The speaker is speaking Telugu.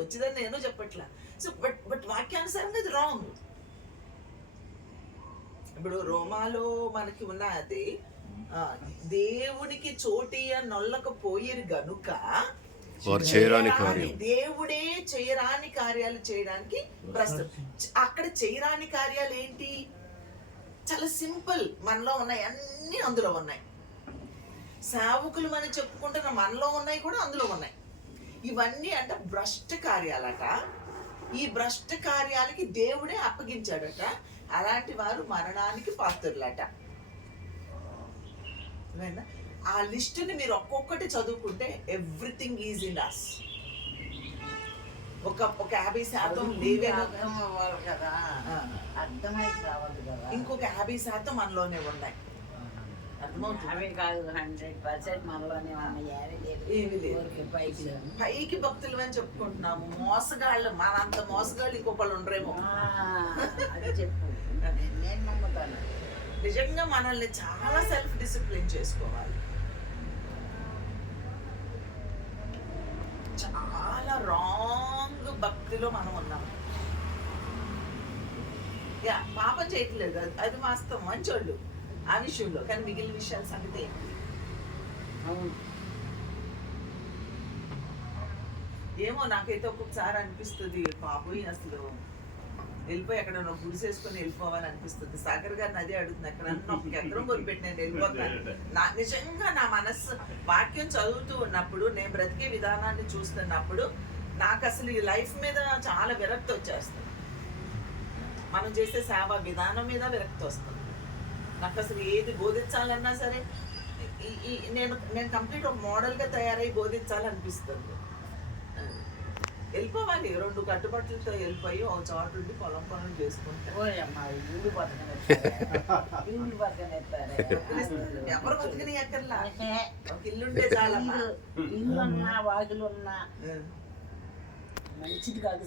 వచ్చిందని నేను చెప్పట్లా. సో బట్ వాక్యానుసారంగా ఇది రాంగ్. ఇప్పుడు రోమాలో మనకి ఉన్న అది దేవునికి చోటియ నొల్లకపోయిరు గనుక దేవుడే చేయరాని కార్యాలు చేయడానికి అక్కడ చేయరాని కార్యాలు ఏంటి? చాలా సింపుల్. మనలో ఉన్నాయి అన్ని అందులో ఉన్నాయి. సేవకులు మనం చెప్పుకుంటున్న మనలో ఉన్నాయి కూడా అందులో ఉన్నాయి. ఇవన్నీ అంటే భ్రష్ట కార్యాలట. ఈ భ్రష్ట కార్యాలకి దేవుడే అప్పగించాడట. అలాంటి వారు మరణానికి పాత్రులట. ఆ లిస్టుని మీరు ఒక్కొక్కటి చదువుకుంటే ఎవ్రీథింగ్ ఈజ్ ఇన్ అస్. ఒక 50% లేవేమో కదా, అర్థమైతే రావాలి కదా. ఇంకొక 50% మనలోనే ఉన్నాయి. అర్థమవుతుంది కాదు, 100% మనలోనే పైకి భక్తులు అని చెప్పుకుంటున్నాము. మోసగాళ్ళు, మనంత మోసగాళ్ళు ఇంకొకళ్ళు ఉండరేమో. అది చెప్పు, నేను నమ్ముతాను. నిజంగా మనల్ని చాలా సెల్ఫ్ డిసిప్లిన్ చేసుకోవాలి. చాలా రాంగ్ భక్తిలో మనం ఉన్నాం. పాపం చేయట్లేదు, అది వాస్తవం, మంచోళ్ళు ఆ విషయంలో. కానీ మిగిలిన విషయాల సంగతి ఏమో నాకైతే ఒక్కొక్కసారి అనిపిస్తుంది, పాపోయి అసలు వెళ్ళిపోయి ఎక్కడ గుడిసేసుకొని వెళ్ళిపోవాలి అనిపిస్తుంది. సాగర్ గారిని అదే అడుగుతుంది, ఎక్కడన్నా ఒక ఎకరం కొనిపెట్టి నేను వెళ్ళిపోతాను. నిజంగా నా మనస్సు వాక్యం చదువుతూ ఉన్నప్పుడు, నేను బ్రతికే విధానాన్ని చూస్తున్నప్పుడు నాకు అసలు ఈ లైఫ్ మీద చాలా విరక్తి వచ్చేస్తుంది. మనం చేసే సేవ విధానం మీద విరక్తి వస్తుంది. నాకు అసలు ఏది బోధించాలన్నా సరే నేను కంప్లీట్ ఒక మోడల్గా తయారై బోధించాలనిపిస్తుంది. వెళ్ళిపోవాలి, 2 కట్టుబట్టలతో వెళ్ళిపోయి ఒక చోటు ఉండి పొలం పనులు చేసుకుంటే ఎవరు బతికిన ఎక్కర్లా, ఒక ఇల్లుంటే చాలా. ఇల్లు ఉన్నా వాకిలు ఉన్నా మంచిది కాదు